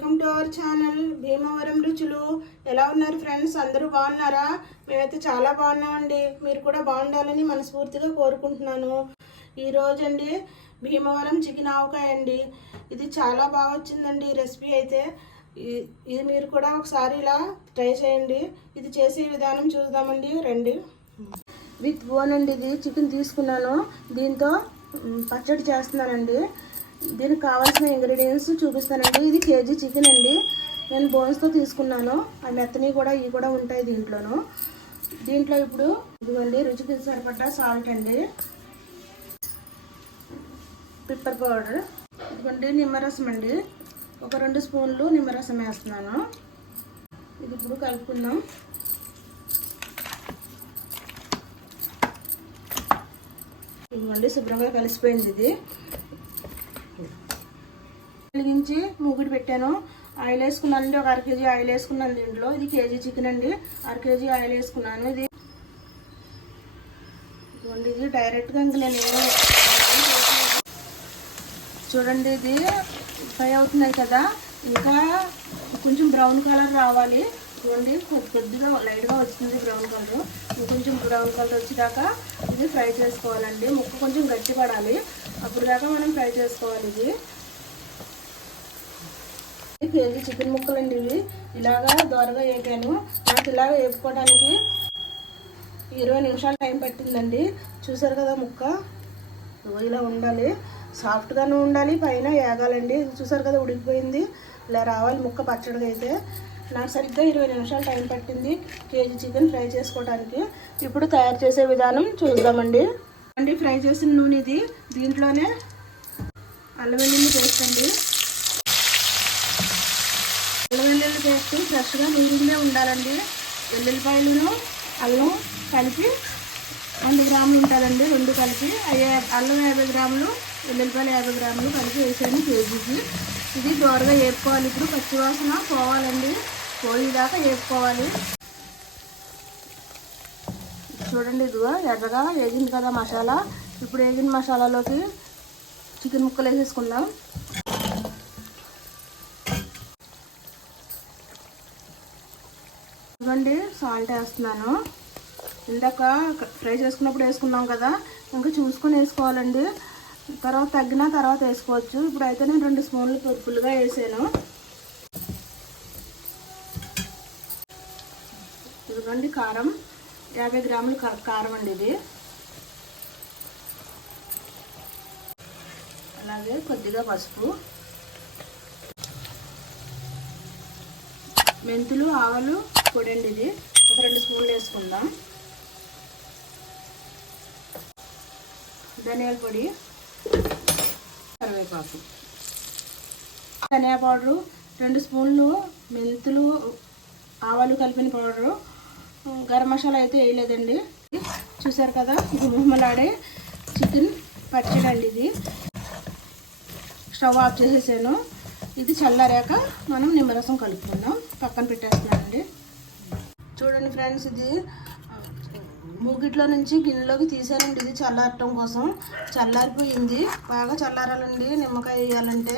Welcome to our channel Bhimavaram రుచులు. ఎలా ఉన్నారు ఫ్రెండ్స్? అందరూ బాగున్నారా? మేమైతే చాలా బాగున్నామండి. మీరు కూడా బాగుండాలని మనస్ఫూర్తిగా కోరుకుంటున్నాను. ఈరోజు అండి భీమవరం చికెన్ ఆవకాయ అండి. ఇది చాలా బాగా వచ్చిందండి రెసిపీ అయితే. ఇది మీరు కూడా ఒకసారి ఇలా ట్రై చేయండి. ఇది చేసే విధానం చూద్దామండి, రండి. విత్ బోన్ అండి. ఇది చికెన్ తీసుకున్నాను, దీంతో పచ్చడి చేస్తున్నానండి. దీనికి కావాల్సిన ఇంగ్రీడియంట్స్ చూపిస్తానండి. ఇది కేజీ చికెన్ అండి. నేను బోన్స్తో తీసుకున్నాను. ఆ మెత్తని కూడా ఇవి కూడా ఉంటాయి దీంట్లో. ఇప్పుడు ఇదిగోండి రుచికి సరిపడ్డ సాల్ట్ అండి, పెప్పర్ పౌడర్, ఇదిగోండి నిమ్మరసం అండి. ఒక 2 స్పూన్లు నిమ్మరసం వేస్తున్నాను. ఇది ఇప్పుడు కలుపుకుందాం. ఇదిగోండి శుభ్రంగా కలిసిపోయింది. ఇది వెలిగించి మూగుడు పెట్టాను. ఆయిల్ వేసుకున్నానండి. ఒక 1/2 కేజీ ఆయిల్ వేసుకున్నాను దీంట్లో. ఇది కేజీ చికెన్ అండి. 1/2 కేజీ ఆయిల్ వేసుకున్నాను. ఇది డైరెక్ట్గా ఇంక నేను చూడండి, ఇది ఫ్రై అవుతున్నాయి కదా, ఇంకా కొంచెం బ్రౌన్ కలర్ రావాలి. చూడండి కొద్దిగా లైట్గా వచ్చింది బ్రౌన్ కలర్. కొంచెం బ్రౌన్ కలర్ వచ్చేదాకా ఇది ఫ్రై చేసుకోవాలండి. ముక్క కొంచెం గట్టి పడాలి, అప్పుడు దాకా మనం ఫ్రై చేసుకోవాలి. ఇది కేజీ చికెన్ ముక్కలండి. ఇవి ఇలాగా దోరగా వేపాను. నాకు ఇలాగ వేపుకోవడానికి 20 నిమిషాలు టైం పట్టిందండి. చూసారు కదా ముక్క ఇలా ఉండాలి, సాఫ్ట్గానే ఉండాలి, పైన వేగాలండి. చూసారు కదా ఉడికిపోయింది, ఇలా రావాలి ముక్క పచ్చడిగా అయితే. నాకు సరిగ్గా 20 నిమిషాలు టైం పట్టింది కేజీ చికెన్ ఫ్రై చేసుకోవడానికి. ఇప్పుడు తయారు చేసే విధానం చూద్దామండి. ఫ్రై చేసిన నూనె ఇది. దీంట్లోనే అల్లం వెల్లుల్లి పేస్ట్ అండి. అల్లం వెల్లుల్లి పేస్ట్ ఫ్రెష్గా నూనె ఉండాలండి. వెల్లుల్లిపాయలను అల్లం కలిపి 100 గ్రాములు ఉంటుందండి. 2 కలిపి అల్లం 50 గ్రాములు, వెల్లుల్లిపాయలు 50 గ్రాములు కలిపి వేసాను కేజీకి. ఇది దోరగా వేపుకోవాలి. ఇప్పుడు పచ్చివాసన పోవాలండి, పోయేదాకా వేపుకోవాలి. చూడండి ఇదిగో ఎర్రగా వేగింది కదా మసాలా. ఇప్పుడు వేగిన మసాలాలోకి చికెన్ ముక్కలు వేసేసుకుందాం. ఇదిగోండి సాల్ట్ వేస్తున్నాను. ఇందాక ఫ్రై చేసుకున్నప్పుడు వేసుకున్నాం కదా, ఇంకా చూసుకొని వేసుకోవాలండి. తర్వాత వేసుకోవచ్చు. ఇప్పుడు అయితే నేను 2 స్పూన్లు ఫుల్గా వేసాను. ఇదిగోండి కారం 50 గ్రాములు కారం అండి ఇది. అలాగే కొద్దిగా పసుపు, మెంతులు ఆవాలు పొడి అండి. ఇది ఒక 2 స్పూన్లు వేసుకుందాం. ధనియాల పొడి, కరివేపాకు, ధనియా పౌడరు 2 స్పూన్లు, మెంతులు ఆవాలు కలిపిన పౌడరు, గరం మసాలా అయితే వేయలేదండి. చూసారు కదా ఇది ముహమ్మలాడే చికెన్ పచ్చడి అండి. ఇది స్టవ్ ఆఫ్ చేసేసాను. ఇది చల్లారాక మనం నిమ్మరసం కలుపుకుందాం. పక్కన పెట్టేస్తున్నానండి. చూడండి ఫ్రెండ్స్, ఇది మూగిట్లో నుంచి గిన్నెలోకి తీసానండి. ఇది చల్లారటం కోసం చల్లారిపోయింది. బాగా చల్లారాలండి నిమ్మకాయ వేయాలంటే.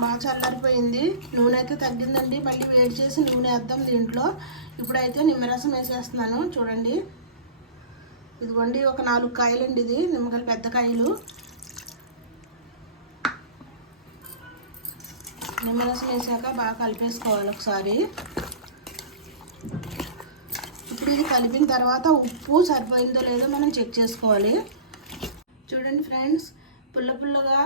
బాగా చల్లారిపోయింది. నూనె అయితే తగ్గిందండి. మళ్ళీ వేడి చేసి నూనె వేద్దాం దీంట్లో. ఇప్పుడైతే నిమ్మరసం వేసేస్తున్నాను. చూడండి ఇదిగోండి ఒక 4 కాయలండి. ఇది నిమ్మకాయలు పెద్ద కాయలు. నిమ్మరసం వేసాక బాగా కలిపేసుకోవాలి ఒకసారి. ఇప్పుడు ఇది కలిపిన తర్వాత ఉప్పు సరిపోయిందో లేదో మనం చెక్ చేసుకోవాలి. చూడండి ఫ్రెండ్స్, పుల్లగా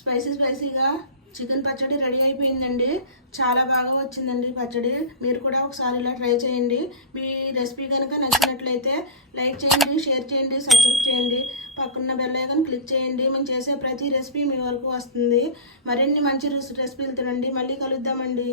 స్పైసీగా చికెన్ పచ్చడి రెడీ అయిపోయిందండి. చాలా బాగా వచ్చిందండి పచ్చడి. మీరు కూడా ఒకసారి ఇలా ట్రై చేయండి. మీ రెసిపీ కనుక నచ్చినట్లయితే లైక్ చేయండి, షేర్ చేయండి, సబ్స్క్రైబ్ చేయండి. పక్కన బెల్ ఐకాన్ క్లిక్ చేయండి. మేము చేసే ప్రతి రెసిపీ మీ వరకు వస్తుంది. మరిన్ని మంచి రెసిపీలు తినండి. మళ్ళీ కలుద్దామండి.